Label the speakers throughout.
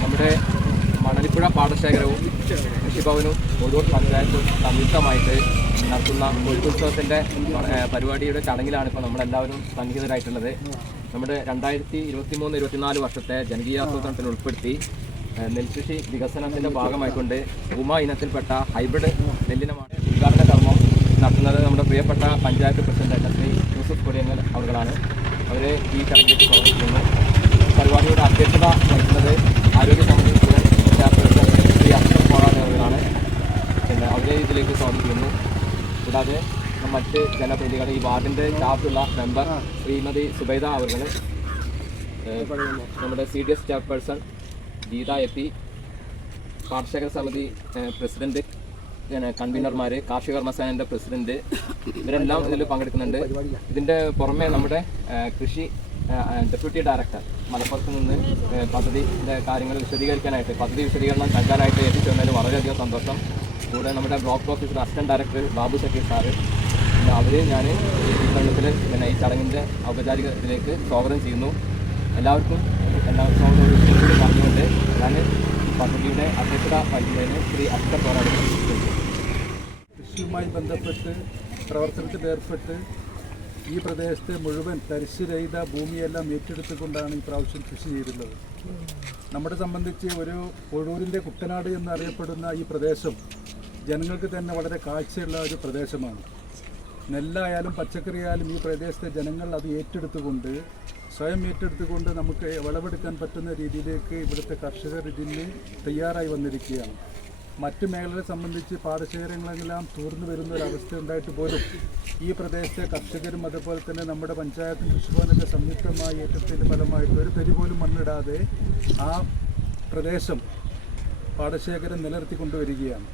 Speaker 1: നമ്മുടെ മണലിപ്പുഴ പാടശേഖരവും കൃഷിഭവനും ഓരോ പഞ്ചായത്തും സംയുക്തമായിട്ട് നടത്തുന്ന കൊയ്ത്തുത്സവത്തിന്റെ പരിപാടിയുടെ ചടങ്ങിലാണ് ഇപ്പോൾ നമ്മളെല്ലാവരും സന്നിഹിതരായിട്ടുള്ളത്. നമ്മുടെ രണ്ടായിരത്തി ഇരുപത്തി മൂന്ന് ഇരുപത്തിനാല് വർഷത്തെ ജനകീയാസൂത്രണത്തിൽ ഉൾപ്പെടുത്തി നെൽകൃഷി വികസനത്തിന്റെ ഭാഗമായിക്കൊണ്ട് ഉമ ഇനത്തിൽപ്പെട്ട ഹൈബ്രിഡ് നെല്ലിനമാണ് ഉദ്ഘാടന കർമ്മം നടത്തുന്നത്. നമ്മുടെ പ്രിയപ്പെട്ട പഞ്ചായത്ത് പ്രസിഡന്റ് ശ്രീ യൂസഫ് കൊടിയങ്ങൾ അവരുകളാണ്. അവർ ഈ ചടങ്ങിലേക്ക് സ്വാഗതം ചെയ്യുന്നു പരിപാടിയുടെ അധ്യക്ഷത വഹിക്കുന്നത് ആരോഗ്യ സമിതി ശ്രീ അക്ഷർ പോറാണ് അവരുകളാണ്. പിന്നെ അവരെ ഇതിലേക്ക് സ്വാഗതം ചെയ്യുന്നു കൂടാതെ മറ്റ് ജനപ്രതിനിധികൾ ഈ വാർഡിന്റെ സ്റ്റാഫുള്ള മെമ്പർ ശ്രീമതി സുബൈദ അവർ നമ്മുടെ C D S chairperson Geetha എത്തി കാർഷക സമിതി പ്രസിഡന്റ് കൺവീനർമാർ കാർഷിക കർമ്മസേനന്റെ പ്രസിഡന്റ് ഇവരെല്ലാം ഇതിൽ പങ്കെടുക്കുന്നുണ്ട്. ഇതിന്റെ പുറമെ നമ്മുടെ കൃഷി ഡെപ്യൂട്ടി ഡയറക്ടർ മലപ്പുറത്ത് നിന്ന് പദ്ധതിയുടെ കാര്യങ്ങൾ വിശദീകരിക്കാനായിട്ട് പദ്ധതി വിശദീകരണം നൽകാനായിട്ട് എത്തിച്ചു വന്നതിൽ വളരെയധികം സന്തോഷം. കൂടെ നമ്മുടെ block officer assistant director Babu Zakir sir അവരെ ഞാൻ ഈ സമ്മേളനത്തിൽ പിന്നെ ഈ ചടങ്ങിന്റെ ഔപചാരിക ഇതിലേക്ക് സ്വാഗതം ചെയ്യുന്നു. എല്ലാവർക്കും എല്ലാവർക്കും പറഞ്ഞുകൊണ്ട് ഞാൻ പദ്ധതിയുടെ അധ്യക്ഷത വഹിക്കുന്നതിന് ശ്രീ അഷ്കർ പോരാടി
Speaker 2: കൃഷിയുമായി ബന്ധപ്പെട്ട് പ്രവർത്തനത്തിൽ ഏർപ്പെട്ട് ഈ പ്രദേശത്തെ മുഴുവൻ തരിശുരഹിത ഭൂമിയെല്ലാം ഏറ്റെടുത്തുകൊണ്ടാണ് ഈ പ്രാവശ്യം കൃഷി ചെയ്തിട്ടുള്ളത്. നമ്മുടെ സംബന്ധിച്ച് ഒരു കൊഴൂരിന്റെ കുട്ടനാട് എന്നറിയപ്പെടുന്ന ഈ പ്രദേശം ജനങ്ങൾക്ക് തന്നെ വളരെ കാഴ്ചയുള്ള ഒരു പ്രദേശമാണ്. നെല്ലായാലും പച്ചക്കറിയായാലും ഈ പ്രദേശത്തെ ജനങ്ങൾ അത് ഏറ്റെടുത്തുകൊണ്ട് സ്വയം ഏറ്റെടുത്തുകൊണ്ട് നമുക്ക് വിളവെടുക്കാൻ പറ്റുന്ന രീതിയിലേക്ക് ഇവിടുത്തെ കർഷകർ ഇതിന് തയ്യാറായി വന്നിരിക്കുകയാണ്. മറ്റ് മേഖലകളെ സംബന്ധിച്ച് പാടശേഖരങ്ങളെല്ലാം തൂർന്നു വരുന്ന ഒരു അവസ്ഥ ഉണ്ടായിട്ട് പോലും ഈ പ്രദേശത്തെ കർഷകരും അതുപോലെ തന്നെ നമ്മുടെ പഞ്ചായത്തും കൃഷിഭവനൊക്കെ സംയുക്തമായി ഏറ്റെടുത്തതിന്റെ ഫലമായിട്ട് ഒരു തരി പോലും മണ്ണിടാതെ ആ പ്രദേശം പാടശേഖരം നിലനിർത്തിക്കൊണ്ടുവരികയാണ്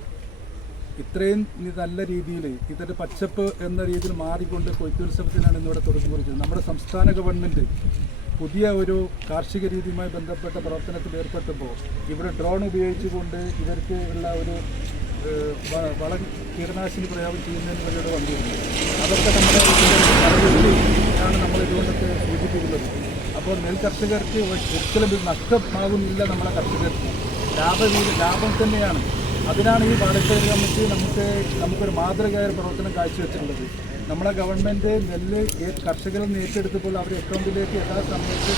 Speaker 2: ഇത്രയും നല്ല രീതിയിൽ ഇതൊരു പച്ചപ്പ് എന്ന രീതിയിൽ മാറിക്കൊണ്ട് കൊയ്ത്തുത്സവത്തിനാണ് ഇന്നിവിടെ തുടക്കം കുറിച്ചത്. നമ്മുടെ സംസ്ഥാന ഗവൺമെന്റ് പുതിയ ഒരു കാർഷിക രീതിയുമായി ബന്ധപ്പെട്ട പ്രവർത്തനത്തിൽ ഏർപ്പെട്ടപ്പോൾ ഇവിടെ ഡ്രോൺ ഉപയോഗിച്ചുകൊണ്ട് ഇവർക്ക് ഉള്ള ഒരു വള കീടനാശിനി പ്രയോഗം ചെയ്യുന്നതിന് വേണ്ടിയിട്ട് വന്നിരുന്നു. അതൊക്കെ നമ്മുടെ ആണ് നമ്മൾ ഇതുകൊണ്ടൊക്കെ സൂചിപ്പിക്കുന്നത്. അപ്പോൾ നെൽ കർഷകർക്ക് ഒരിക്കലും നഷ്ടമാകുന്നില്ല നമ്മുടെ കർഷകർക്ക്. ലാഭം ലാഭം തന്നെയാണ്. അതിനാണ് ഈ പാലക്കാട് കമ്മിറ്റി നമുക്ക് നമുക്കൊരു മാതൃകയായ പ്രവർത്തനം കാഴ്ചവെച്ചിട്ടുള്ളത്. നമ്മളെ ഗവൺമെന്റ് നെല്ല് കർഷകർ നിന്ന് അവരുടെ അക്കൗണ്ടിലേക്ക് എല്ലാ സമയത്ത്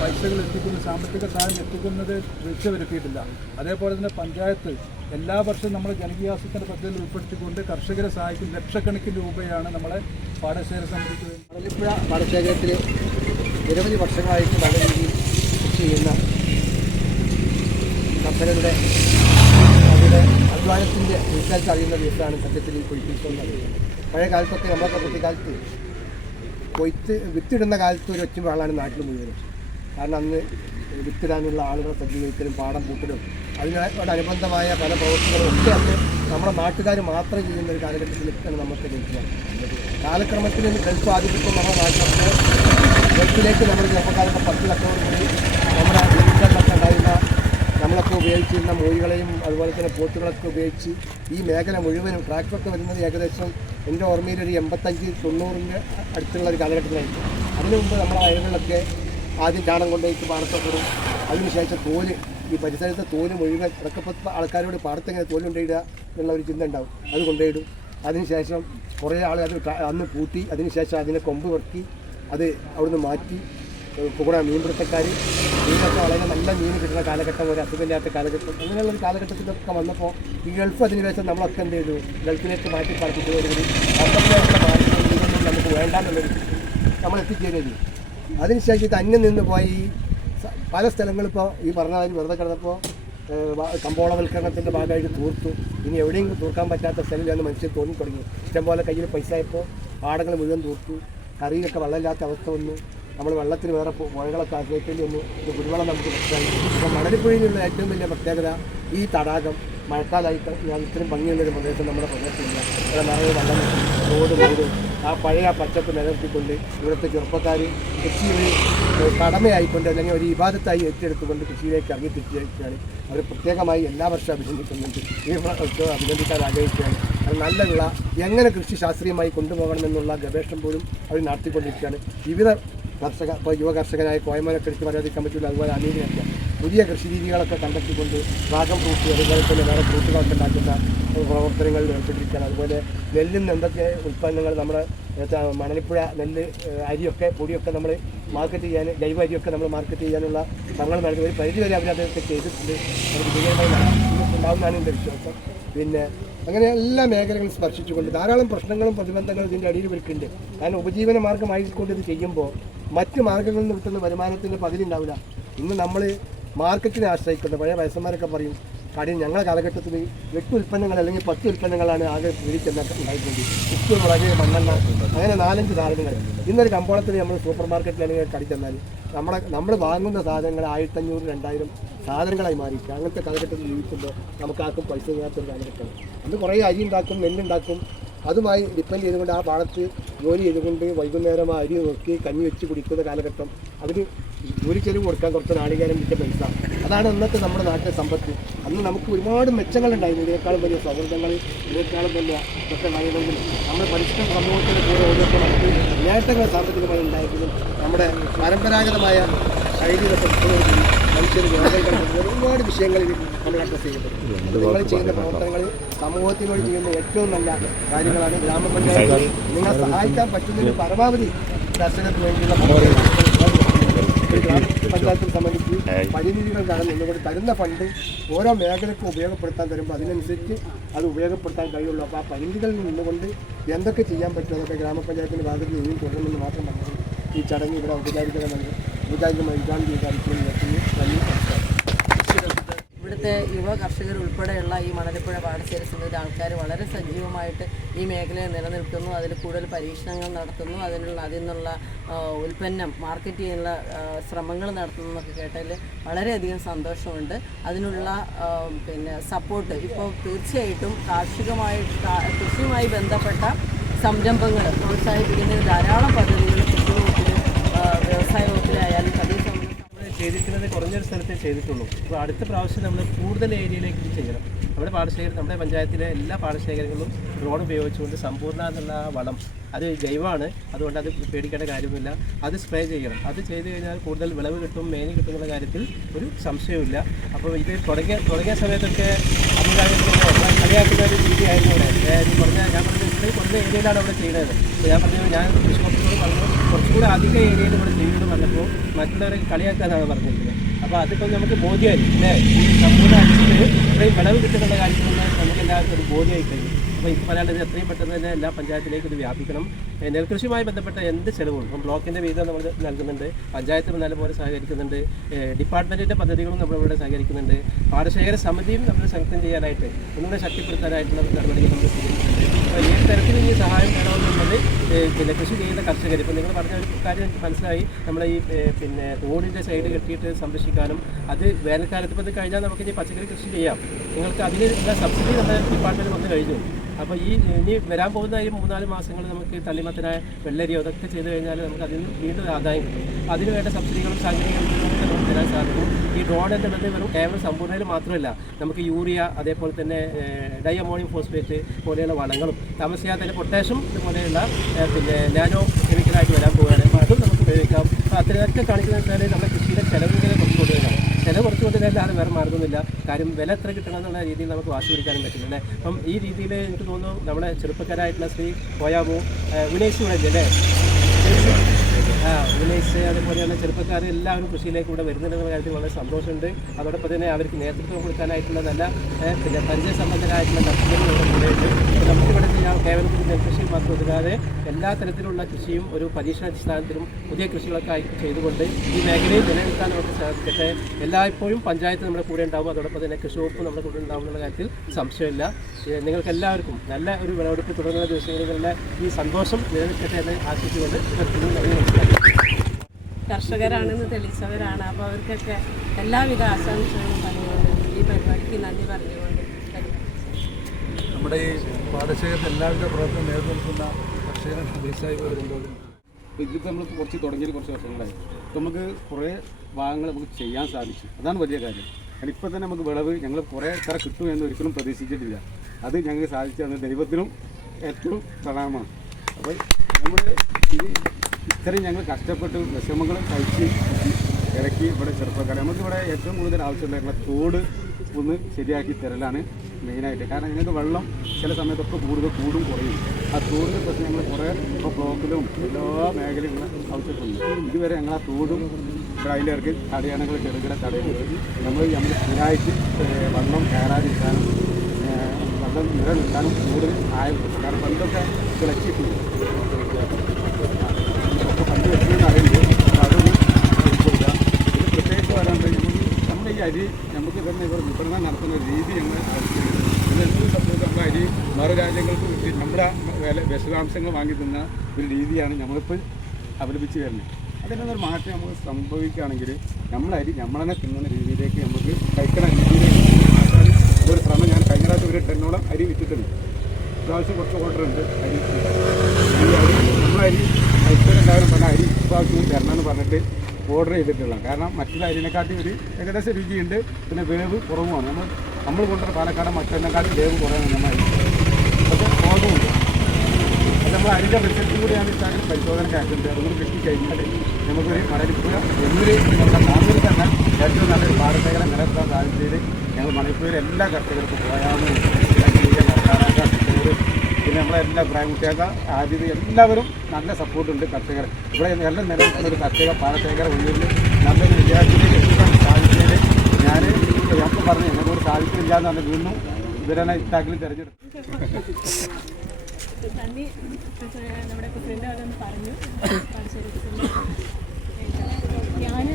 Speaker 2: പൈസകൾ എത്തിക്കുന്ന സാമ്പത്തിക സഹായം എത്തിക്കുന്നത് വീഴ്ച വരുത്തിയിട്ടില്ല അതേപോലെ തന്നെ പഞ്ചായത്ത് എല്ലാ വർഷവും നമ്മൾ ജനകീയാസൂത്രണ പദ്ധതിയിൽ ഉൾപ്പെടുത്തിക്കൊണ്ട് കർഷകരെ സഹായിക്കുന്ന ലക്ഷക്കണക്കിന് രൂപയാണ് നമ്മളെ പാടശേഖര സമിതിക്ക് വേണ്ടി.
Speaker 3: മണലിപ്പുഴ പാടശേഖരത്തിൽ നിരവധി വർഷങ്ങളായിട്ട് നല്ല രീതിയിൽ കൃഷി ചെയ്യുന്ന കർഷകരുടെ അവരുടെ അധ്വാനത്തിന്റെ റിസൾട്ട് അറിയുന്ന ദിവസമാണ് സത്യത്തിൽ ഈ നടക്കുന്നത് പഴയ കാലത്തൊക്കെ നമ്മളൊക്കെ കുട്ടിക്കാലത്ത് കൊയ്ത്ത് വിത്തിടുന്ന കാലത്ത് ഒരു ഒറ്റ നാട്ടിൽ മുഴുവൻ കാരണം അന്ന് വിത്തിടാനുള്ള ആളുകളെ സജ്ജീകരിക്കലും പാടം പൂട്ടലും അതിനോടനുബന്ധമായ പല പ്രവർത്തനങ്ങളും ഒക്കെ അന്ന് നമ്മുടെ നാട്ടുകാർ മാത്രം ചെയ്യുന്ന ഒരു കാലഘട്ടത്തിലേക്കാണ് നമുക്ക് ലഭിക്കുന്നത് കാലക്രമത്തിൽ ഗൾഫ് ആധിപത്യം നമ്മുടെ നാട്ടിലൊക്കെ ഗൾഫിലേക്ക് നമ്മുടെ ചെറുപ്പക്കാരൊക്കെ പത്ത് കൂടി നമ്മുടെ വീടുകളിലൊക്കെ ഉണ്ടായിരുന്ന നമ്മളൊക്കെ ഉപയോഗിച്ചിരുന്ന മൂഴികളെയും അതുപോലെ തന്നെ പോത്തുകളൊക്കെ ഉപയോഗിച്ച് ഈ മേഖല മുഴുവനും ട്രാക്ടറൊക്കെ വരുന്നത് ഏകദേശം എന്റെ ഓർമ്മയിൽ ഒരു എൺപത്തഞ്ച് തൊണ്ണൂറിന്റെ അടുത്തുള്ള ഒരു കാലഘട്ടത്തിലായിരുന്നു. അതിനു മുമ്പ് നമ്മുടെ അയലുകളിലൊക്കെ ആദ്യം ചാണം കൊണ്ടുപോയിട്ട് പാടത്തപ്പെടും അതിനുശേഷം തോൽ ഈ പരിസരത്തെ തോൽ മുഴുവൻ ഇപ്പോൾ ആൾക്കാരോട് പാടത്തെങ്ങനെ തോൽ കൊണ്ടിടുക എന്നുള്ള ഒരു ചിന്ത ഉണ്ടാവും. അത് കൊണ്ടുപോയിടും. അതിനുശേഷം കുറേ ആൾ അത് അന്ന് പൂട്ടി അതിനുശേഷം അതിനെ കൊമ്പ് വെട്ടി അത് അവിടുന്ന് മാറ്റി കൂടെ മീൻപിടുത്തക്കാർ മീനൊക്കെ വളരെ നല്ല മീൻ കിട്ടുന്ന കാലഘട്ടം ഒരു അസുഖമില്ലാത്ത കാലഘട്ടം അങ്ങനെയുള്ള ഒരു കാലഘട്ടത്തിലൊക്കെ വന്നപ്പോൾ ഈ ഗൾഫ് അധിനിവേശം നമ്മളൊക്കെ എന്ത് ചെയ്തു? ഗൾഫിലേക്ക് മാറ്റി പാർപ്പിച്ചു ഒരു മാറ്റം ഇതൊന്നും നമുക്ക് വേണ്ടാന്നുള്ളൊരു നമ്മൾ എത്തിച്ചേരുന്നത് അതിനുശേഷം ഇത് അന്യം നിന്ന് പോയി. പല സ്ഥലങ്ങളിപ്പോൾ ഈ പറഞ്ഞ വെറുതെ കിടന്നപ്പോൾ കമ്പോളവൽക്കരണത്തിന്റെ ഭാഗമായിട്ട് തൂർത്തു. ഇനി എവിടെയെങ്കിലും തൂർക്കാൻ പറ്റാത്ത സ്ഥലമില്ലാന്ന് മനുഷ്യർ തോന്നി തുടങ്ങി ഇഷ്ടംപോലെ കയ്യിൽ പൈസ ആയപ്പോൾ പാടങ്ങൾ മുഴുവൻ തൂർത്തു. കറിയിലൊക്കെ വെള്ളമില്ലാത്ത അവസ്ഥ വന്നു. നമ്മൾ വെള്ളത്തിന് വേറെ പുഴകളൊക്കെ ആശ്രയിക്കേണ്ടി വന്നു ഇത് കുടിവെള്ളം നമുക്ക് പ്രശ്നമായി അപ്പോൾ മണലിപ്പുഴയിലുള്ള ഏറ്റവും വലിയ പ്രത്യേകത ഈ തടാകം. മഴക്കാലായിട്ട് ഞാൻ ഇത്രയും ഭംഗിയുള്ളൊരു പ്രദേശം നമ്മുടെ പ്രദേശത്തില്ല ഇവിടെ നിറയെ വെള്ളം. റോഡ് റോഡ് ആ പഴയ പച്ചപ്പ് നിലനിർത്തിക്കൊണ്ട് ഇവിടുത്തെ ചെറുപ്പക്കാർ കൃഷി ഒരു കടമയായിക്കൊണ്ട് അല്ലെങ്കിൽ ഒരു വിവാദത്തായി ഏറ്റെടുത്തുകൊണ്ട് കൃഷിയിലേക്ക് ഇറങ്ങി തിരിച്ചിരിക്കുകയാണ് അവർ പ്രത്യേകമായി എല്ലാ വർഷവും അഭിനന്ദിക്കുന്നുണ്ട്. ഈ വർഷവും അഭിനന്ദിക്കാൻ ആഗ്രഹിക്കുകയാണ്. അത് നല്ല വിള. എങ്ങനെ കൃഷി ശാസ്ത്രീയമായി കൊണ്ടുപോകണമെന്നുള്ള ഗവേഷണം പോലും അവർ നടത്തിക്കൊണ്ടിരിക്കുകയാണ്. വിവിധ കർഷക ഇപ്പോൾ യുവ കർഷകരായ കോയമാനൊക്കെ എടുത്ത് പറയാതിരിക്കാൻ പറ്റില്ല അതുപോലെ അനീതിയൊക്കെ പുതിയ കൃഷി രീതികളൊക്കെ കണ്ടെത്തിക്കൊണ്ട് ഭാഗം ഫ്രൂട്ട് അതുപോലെ തന്നെ വേറെ ഫ്രൂട്ടുകളൊക്കെ ഉണ്ടാക്കുന്ന പ്രവർത്തനങ്ങളിൽ ഏർപ്പെട്ടിരിക്കുകയാണ്. അതുപോലെ നെല്ലിൽ എന്തൊക്കെ ഉൽപ്പന്നങ്ങൾ നമ്മുടെ മണലിപ്പുഴ നെല്ല് അരിയൊക്കെ പൊടിയൊക്കെ നമ്മൾ മാർക്കറ്റ് ചെയ്യാൻ ജൈവ അരിയൊക്കെ നമ്മൾ മാർക്കറ്റ് ചെയ്യാനുള്ള ശ്രമങ്ങൾ നടത്തി ഒരു പരിധി വരെ അവരതൊക്കെ ചെയ്തിട്ടുണ്ട്. നടത്തിയിട്ടുണ്ടാവുന്നതാണ് എന്റെ വിശ്വാസം. പിന്നെ അങ്ങനെ എല്ലാ മേഖലകളും സ്പർശിച്ചുകൊണ്ട് ധാരാളം പ്രശ്നങ്ങളും പ്രതിബന്ധങ്ങളും ഇതിന്റെ അടിയിൽ വരുന്നുണ്ട് കാരണം ഉപജീവന മാർഗമായിക്കൊണ്ട് ഇത് ചെയ്യുമ്പോൾ മറ്റ് മാർഗങ്ങളിൽ നിന്ന് കിട്ടുന്ന വരുമാനത്തിന്റെ പകുതി ഉണ്ടാവില്ല ഇന്ന് നമ്മൾ മാർക്കറ്റിനെ ആശ്രയിക്കുന്നത് പഴയ വയസ്സന്മാരൊക്കെ പറയും കാര്യം ഞങ്ങളുടെ കാലഘട്ടത്തിൽ എട്ട് ഉൽപ്പന്നങ്ങൾ അല്ലെങ്കിൽ പത്ത് ഉൽപ്പന്നങ്ങളാണ് ആകെ പിടിച്ചെന്ന ഉണ്ടായിട്ടുണ്ട്. ഉപ്പ് മുളക് മണ്ണെണ്ണ അങ്ങനെ നാലഞ്ച് സാധനങ്ങൾ. ഇന്നൊരു കമ്പോളത്തിൽ നമ്മൾ സൂപ്പർ മാർക്കറ്റിൽ അല്ലെങ്കിൽ കടി ചെന്നാൽ നമ്മുടെ നമ്മൾ വാങ്ങുന്ന സാധനങ്ങൾ ആയിരത്തഞ്ഞൂറ് രണ്ടായിരം സാധനങ്ങളായി മാറിയിട്ട് അങ്ങനത്തെ കാലഘട്ടത്തിൽ ജീവിക്കുമ്പോൾ നമുക്ക് ആർക്കും പൈസ ഇല്ലാത്തൊരു കാലഘട്ടം അന്ന് കുറേ അരി ഉണ്ടാക്കും നെല്ലുണ്ടാക്കും അതുമായി ഡിപ്പെൻഡ് ചെയ്തുകൊണ്ട് ആ പാടത്ത് ജോലി ചെയ്തുകൊണ്ട് വൈകുന്നേരം അരി നോക്കി കഞ്ഞി വെച്ച് കുടിക്കുന്ന കാലഘട്ടം. അതിന് ജോലി ചെലവ് കൊടുക്കാൻ കുറച്ച് നാളികേരം വിറ്റ പൈസ. അതാണ് ഇന്നത്തെ നമ്മുടെ നാട്ടിലെ സമ്പത്ത്. അന്ന് നമുക്ക് ഒരുപാട് മെച്ചങ്ങളുണ്ടായിരുന്നു. ഇതിനേക്കാളും വലിയ സൗഹൃദങ്ങൾ ഇതിനേക്കാളും വലിയ ഇതൊക്കെ ഉണ്ടായിരുന്നെങ്കിൽ നമ്മുടെ പരിഷ്കരണ സമൂഹത്തിന് കൂടെ ഓരോരുത്തർ നമുക്ക് നേട്ടങ്ങൾ സാമ്പത്തികമായി ഉണ്ടായിരുന്നു നമ്മുടെ പരമ്പരാഗതമായ ശൈലിയിലൊക്കെ മനുഷ്യർ ഒരുപാട് വിഷയങ്ങളിൽ നമ്മൾ അഡ്രസ് ചെയ്യപ്പെടും. നിങ്ങൾ ചെയ്യുന്ന പ്രവർത്തനങ്ങൾ സമൂഹത്തിനോട് ചെയ്യുന്ന ഏറ്റവും നല്ല കാര്യങ്ങളാണ് ഗ്രാമപഞ്ചായത്ത് നിങ്ങൾ സഹായിക്കാൻ പറ്റുന്നതിന് പരമാവധി കർഷകർക്ക് വേണ്ടിയുള്ള ഗ്രാമപഞ്ചായത്തിനെ സംബന്ധിച്ച് പരിമിതികൾക്കാണ് നിന്നുകൊണ്ട് തരുന്ന ഫണ്ട് ഓരോ മേഖലയ്ക്കും ഉപയോഗപ്പെടുത്താൻ തരുമ്പോൾ അതിനനുസരിച്ച് അത് ഉപയോഗപ്പെടുത്താൻ കഴിയുള്ളൂ. അപ്പോൾ ആ പരിമിതികളിൽ നിന്നുകൊണ്ട് എന്തൊക്കെ ചെയ്യാൻ പറ്റുമോ അതൊക്കെ ഗ്രാമപഞ്ചായത്തിന്റെ ഭാഗത്ത് നിന്നും തുടരുമെന്ന് മാത്രം പറഞ്ഞു ഈ ചടങ്ങ് ഇവിടെ ഔപചാരികമായി ഔപചാരികമായി ഉദ്ഘാടനം നമസ്കാരം
Speaker 4: ഇവിടുത്തെ യുവ കർഷകർ ഉൾപ്പെടെയുള്ള ഈ മണലിപ്പുഴ പാടശേരി സമിതി ആൾക്കാർ വളരെ സജീവമായിട്ട് ഈ മേഖലയിൽ നിലനിൽക്കുന്നു. അതിൽ കൂടുതൽ പരീക്ഷണങ്ങൾ നടത്തുന്നു. അതിനുള്ള അതിൽ നിന്നുള്ള ഉൽപ്പന്നം മാർക്കറ്റ് ചെയ്യാനുള്ള ശ്രമങ്ങൾ നടത്തുന്നു എന്നൊക്കെ കേട്ടതിൽ വളരെയധികം സന്തോഷമുണ്ട്. അതിനുള്ള പിന്നെ സപ്പോർട്ട് ഇപ്പോൾ തീർച്ചയായിട്ടും കാർഷികമായി കൃഷിയുമായി ബന്ധപ്പെട്ട സംരംഭങ്ങൾ പ്രോത്സാഹിപ്പിക്കുന്നതിന് ധാരാളം പദ്ധതികൾ വ്യവസായ വകുപ്പിലായാലും തദ്ദേശ
Speaker 5: ചെയ്തിരിക്കുന്നത് കുറഞ്ഞൊരു സ്ഥലത്തേ ചെയ്തിട്ടുള്ളൂ. അപ്പോൾ അടുത്ത പ്രാവശ്യം നമ്മൾ കൂടുതൽ ഏരിയയിലേക്ക് ഇത് ചെയ്യണം. നമ്മുടെ പാടശേഖരം നമ്മുടെ പഞ്ചായത്തിലെ എല്ലാ പാടശേഖരങ്ങളും ഡ്രോൺ ഉപയോഗിച്ചുകൊണ്ട് സമ്പൂർണ എന്നുള്ള വളം അത് ജൈവമാണ്. അതുകൊണ്ട് അത് പേടിക്കേണ്ട കാര്യമില്ല അത് സ്പ്രേ ചെയ്യണം. അത് ചെയ്ത് കഴിഞ്ഞാൽ കൂടുതൽ വിളവ് കിട്ടും മേനി കിട്ടും എന്നുള്ള കാര്യത്തിൽ ഒരു സംശയവുമില്ല. അപ്പോൾ ഇത് തുടങ്ങിയ തുടങ്ങിയ സമയത്തൊക്കെ കളിയാക്കുന്ന ഒരു രീതിയായിരുന്നു ഞാൻ കുറഞ്ഞ ഞാൻ പറഞ്ഞത് ഇത്രയും കുറഞ്ഞ ഏരിയയിലാണ് അവിടെ ചെയ്യുന്നത്. ഞാൻ പറഞ്ഞു ഞാൻ പറഞ്ഞു കുറച്ചുകൂടെ അധിക ഏരിയയിൽ ഇവിടെ ചെയ്യുമെന്ന് വന്നപ്പോൾ മറ്റുള്ളവരെ കളിയാക്കാതാണ് പറഞ്ഞിരിക്കുന്നത്. അപ്പോൾ അതിപ്പോൾ നമുക്ക് ബോധ്യമായി അല്ലേ? ഈ സമ്പൂർണ അടിച്ചിട്ട് ഇത്രയും വിളവ് കിട്ടുന്നുള്ള കാര്യത്തിൽ എല്ലാവർക്കും ഒരു ബോധ്യമായി കഴിഞ്ഞു. അപ്പോൾ ഇപ്പോൾ പറയാനുള്ളത് എത്രയും പെട്ടെന്ന് തന്നെ എല്ലാ പഞ്ചായത്തിലേക്കും ഇത് വ്യാപിക്കണം. നെൽകൃഷിയുമായി ബന്ധപ്പെട്ട എന്ത് ചെലവും? ഇപ്പം ബ്ലോക്കിന്റെ വിഹിതം നമ്മൾ നൽകുന്നുണ്ട്. പഞ്ചായത്ത് നല്ലപോലെ സഹകരിക്കുന്നുണ്ട്. ഡിപ്പാർട്ട്മെന്റിന്റെ പദ്ധതികളും നമ്മളിവിടെ സഹകരിക്കുന്നുണ്ട്. പാടശേഖര സമിതിയും നമ്മൾ സംഘം ചെയ്യാനായിട്ട് ഒന്നുകൂടെ ശക്തിപ്പെടുത്താനായിട്ടുള്ള നടപടികൾ നമ്മൾ സ്വീകരിക്കുന്നുണ്ട്. അപ്പോൾ ഏത് തരത്തിൽ ഈ സഹായം വേണമെന്നുള്ളത് പിന്നെ കൃഷി ചെയ്യുന്ന കർഷകർ. ഇപ്പം നിങ്ങൾ പറഞ്ഞ ഒരു കാര്യം എനിക്ക് മനസ്സിലായി. നമ്മളെ ഈ പിന്നെ റോഡിന്റെ സൈഡ് കെട്ടിയിട്ട് സംരക്ഷിക്കാനും അത് വേനൽക്കാലത്ത് ഇപ്പം കഴിഞ്ഞാൽ നമുക്ക് ഇനി പച്ചക്കറി കൃഷി ചെയ്യാം. നിങ്ങൾക്ക് അതിനുള്ള സബ്സിഡി നമ്മുടെ ഡിപ്പാർട്ട്മെന്റ് വന്നു കഴിഞ്ഞു. അപ്പോൾ ഈ ഇനി വരാൻ പോകുന്ന ഈ മൂന്നാൽ മാസങ്ങൾ നമുക്ക് തള്ളിമത്തനായ വെള്ളരിയോ അതൊക്കെ ചെയ്ത് കഴിഞ്ഞാൽ നമുക്ക് അതിൽ നിന്ന് വീണ്ടും ആദായം കിട്ടും. അതിന് വേണ്ട സബ്സിഡികളും സാങ്കേതിക നമുക്ക് തരാൻ സാധിക്കും. ഈ ഡ്രോൺ എന്നുള്ളത് വെറും കേവലം സമ്പൂർണയിൽ മാത്രമല്ല നമുക്ക് യൂറിയ അതേപോലെ തന്നെ ഡൈ അമോണിയം ഫോസ്ഫേറ്റ് പോലെയുള്ള വളങ്ങളും താമസിയാതെ തന്നെ പൊട്ടാഷ്യം ഇതുപോലെയുള്ള പിന്നെ നാനോ കെമിക്കലായിട്ട് വരാൻ പോവുകയാണ്. അതും നമുക്ക് ഉപയോഗിക്കാം. അപ്പോൾ അത്രയൊക്കെ കാണിക്കുന്നത് വെച്ചാൽ നമ്മുടെ കൃഷിയുടെ ചെലവുകളെ കുറച്ച് കൊണ്ടുവരാണ് ചില കൊണ്ടുവരല്ലാതെ വേറെ മാർഗമൊന്നുമില്ല. കാര്യം വില എത്ര കിട്ടണം എന്നുള്ള രീതിയിൽ നമുക്ക് വാശി പിടിക്കാനും പറ്റില്ല അല്ലേ? അപ്പം ഈ രീതിയിൽ എനിക്ക് തോന്നുന്നു നമ്മുടെ ചെറുപ്പക്കാരായിട്ടുള്ള ശ്രീ പോയാമോ വിനേഷ് ഇവിടെ അല്ലേ? ആ വിനേഷ് അതുപോലെയുള്ള ചെറുപ്പക്കാർ എല്ലാവരും കൃഷിയിലേക്ക് ഇവിടെ വരുന്നുണ്ടെന്ന കാര്യത്തിൽ വളരെ സന്തോഷമുണ്ട്. അതോടൊപ്പം തന്നെ അവർക്ക് നേതൃത്വം കൊടുക്കാനായിട്ടുള്ള നല്ല പിന്നെ പിന്നെ സംബന്ധമായിട്ടുള്ള കർഷകരും നമുക്കിവിടെ ചെയ്യാം. കേവലം നെൽകൃഷി മാത്രം എല്ലാ തരത്തിലുള്ള കൃഷിയും ഒരു പരീക്ഷണാടിസ്ഥാനത്തിലും പുതിയ കൃഷികളൊക്കെ ചെയ്തുകൊണ്ട് ഈ മേഖലയിൽ നിലനിർത്താൻ നമുക്ക് സാധിക്കട്ടെ എല്ലായ്പ്പോഴും പഞ്ചായത്ത് നമ്മുടെ കൂടെ ഉണ്ടാവും. അതോടൊപ്പം തന്നെ കൃഷി വകുപ്പ് നമ്മുടെ കൂടെ ഉണ്ടാവും എന്നുള്ള കാര്യത്തിൽ സംശയമില്ല. നിങ്ങൾക്ക് എല്ലാവർക്കും നല്ല ഒരു വിളവെടുപ്പ് തുടങ്ങുന്ന ദിവസങ്ങളിലുള്ള ഈ സന്തോഷം നിലനിൽക്കട്ടെ എന്ന് ആശിച്ചുകൊണ്ട്
Speaker 6: കർഷകരാണെന്ന് തെളിയിച്ചവരാണ്. അപ്പോൾ അവർക്കൊക്കെ എല്ലാവിധ ആശംസകളും പറഞ്ഞുകൊണ്ട് ഈ പരിപാടിക്ക് നന്ദി പറഞ്ഞുകൊണ്ട്
Speaker 2: നമ്മുടെ ഈ പാടശേഖരത്തിൽ എല്ലാവരുടെ പ്രവർത്തനം നേരിടുന്ന കർഷകരാണ് ദേശായി വരുമ്പോൾ
Speaker 1: ഇതിപ്പോൾ നമ്മൾ കുറച്ച് തുടങ്ങിയിട്ട് കുറച്ച് വർഷങ്ങളായി.
Speaker 7: നമുക്ക് കുറേ ഭാഗങ്ങൾ നമുക്ക് ചെയ്യാൻ സാധിച്ചു. അതാണ് വലിയ കാര്യം. ഇപ്പം തന്നെ നമുക്ക് വിളവ് ഞങ്ങൾ കുറേ തര കിട്ടും എന്ന് ഒരിക്കലും പ്രതീക്ഷിച്ചിട്ടില്ല. അത് ഞങ്ങൾക്ക് സാധിച്ചത് ദൈവത്തിനും ഏറ്റവും പ്രണാമമാണ് അപ്പോൾ നമ്മൾ ഇത് ഇത്രയും ഞങ്ങൾ കഷ്ടപ്പെട്ട് വിഷമങ്ങൾ കഴിച്ച് ഇറക്കി ഇവിടെ ചെറുപ്പക്കാരെ. നമുക്കിവിടെ ഏറ്റവും കൂടുതൽ ആവശ്യമുള്ള തോട് ഒന്ന് ശരിയാക്കി തരലാണ് മെയിനായിട്ട്. കാരണം ഞങ്ങൾക്ക് വെള്ളം ചില സമയത്തൊക്കെ കൂടുതൽ കൂടും കുറയും. ആ തോടിന്റെ പ്രശ്നം ഞങ്ങൾ കുറേ ഇപ്പോൾ ബ്ലോക്കിലും എല്ലാ മേഖലയും ആവശ്യപ്പെടുന്നു ഇതുവരെ ഞങ്ങൾ ആ തോടും അതിലിറക്കി തടയണകൾ ചെറുകിട തടയണകൾ നമ്മൾ നമ്മൾ സ്ഥിരമായിട്ട് വെള്ളം കയറാതിരിക്കാനും വെള്ളം നിലനിർത്താനും കൂടുതൽ ആയത്. കാരണം പണ്ടൊക്കെ കിളച്ചിട്ടുണ്ട് ഒക്കെ പണ്ട് വെച്ചിരുന്ന അറിയുന്നത് അപ്പോൾ അതൊന്നും കൊടുക്കില്ല ഇത് പ്രത്യേകിച്ച് പറയാണ്ട് നമുക്ക് നമ്മുടെ ഈ അരി നമുക്ക് തന്നെ ഇവിടെ വിപണനം നടത്തുന്ന ഒരു രീതി ഞങ്ങൾ ഇത് എന്ത് സംഭവിക്കും നമ്മുടെ അരി മറു രാജ്യങ്ങൾക്ക് വിറ്റ് നമ്മുടെ വില വിഷകാംശങ്ങൾ വാങ്ങി തിന്ന ഒരു രീതിയാണ് നമ്മളിപ്പോൾ അവലംബിച്ച് വരുന്നത്. അതിനൊരു മാറ്റം നമുക്ക് സംഭവിക്കുകയാണെങ്കിൽ നമ്മളരി നമ്മളെന്നെ നമ്മളെ തിന്നുന്ന രീതിയിലേക്ക് നമുക്ക് കഴിക്കണ രീതിയിലേക്ക് ഒരു ശ്രമം ഞാൻ കഴിഞ്ഞ പ്രാവശ്യം ഒരു ടെന്നോളം അരി വിറ്റിട്ടുണ്ട്. ഇപ്രാവശ്യം കുറച്ച് ഓർഡർ ഉണ്ട് അരി നമ്മളരി ഐശ്വര്യണ്ടായാലും പല അരി ഇപ്രാവശ്യം തരണമെന്ന് പറഞ്ഞിട്ട് ഓർഡർ ചെയ്തിട്ടുള്ള കാരണം മറ്റുള്ള അരിനെക്കാട്ടി ഒരു ഏകദേശം രുചിയുണ്ട് പിന്നെ വേവ് കുറവുമാണ്. നമ്മൾ നമ്മൾ കൊണ്ടുവരുന്ന പാലക്കാട് മറ്റുള്ളതിനെക്കാട്ടി വേവ് കുറവാണ് നമ്മൾ നമ്മൾ അതിന്റെ റിസൾട്ടും കൂടിയാണ് ഇത്താൻ പരിശോധനയ്ക്ക് ആക്കുന്നത് അതുകൊണ്ട് കിട്ടി കഴിഞ്ഞാൽ നമുക്കൊരു മണലിപ്പുഴ എന്നൊരു നമ്മുടെ നാട്ടിൽ തന്നെ ഏറ്റവും നല്ലൊരു പാടശേഖരം നിലനിർത്താൻ സാധിച്ചതിൽ ഞങ്ങൾ മണിപ്പൂരിൽ എല്ലാ കർഷകർക്കും പോയാമെന്ന് പിന്നെ നമ്മളെല്ലാ പ്രായമുട്ടിയൊക്കെ ആദ്യം എല്ലാവരും നല്ല സപ്പോർട്ടുണ്ട് കർഷകർ ഇവിടെ നല്ല നിലനിൽക്കുന്ന ഒരു കർഷക പാടശേഖര ഉള്ളിൽ നല്ലൊരു വിദ്യാർത്ഥിയിലേക്ക് എത്തിക്കാൻ സാധിച്ചതിൽ ഞാൻ ഞാൻ പറഞ്ഞു എന്നോട് സാധിക്കുന്നില്ല എന്ന് പറഞ്ഞ് വീണ്ടും ഇവരെന്നെ ഇത്താക്കിൽ തിരഞ്ഞെടുത്തു.
Speaker 6: നന്ദി പ്രസിഡന്റ് നമ്മുടെ പ്രസിഡന്റ് അതൊന്ന് പറഞ്ഞു. പാടശേരി ഞാൻ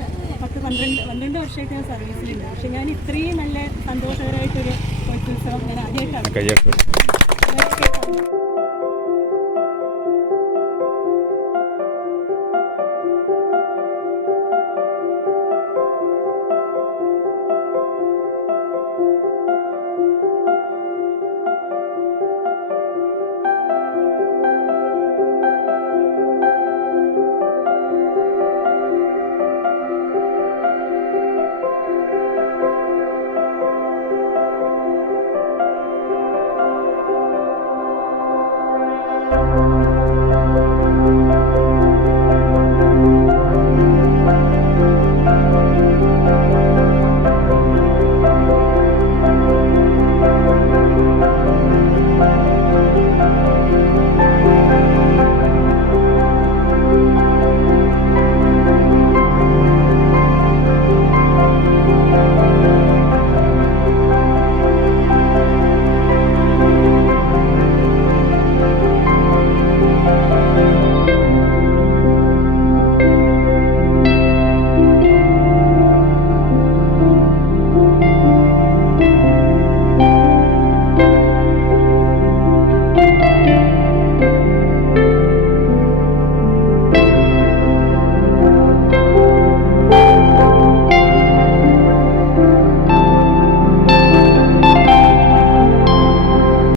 Speaker 6: പത്ത് പന്ത്രണ്ട് പന്ത്രണ്ട് വർഷമായിട്ട് ഞാൻ സർവീസിലുണ്ട്. പക്ഷെ ഞാൻ ഇത്രയും നല്ല സന്തോഷകരമായിട്ടൊരു ഉത്സവം ഞാൻ ആദ്യമായിട്ടാണ്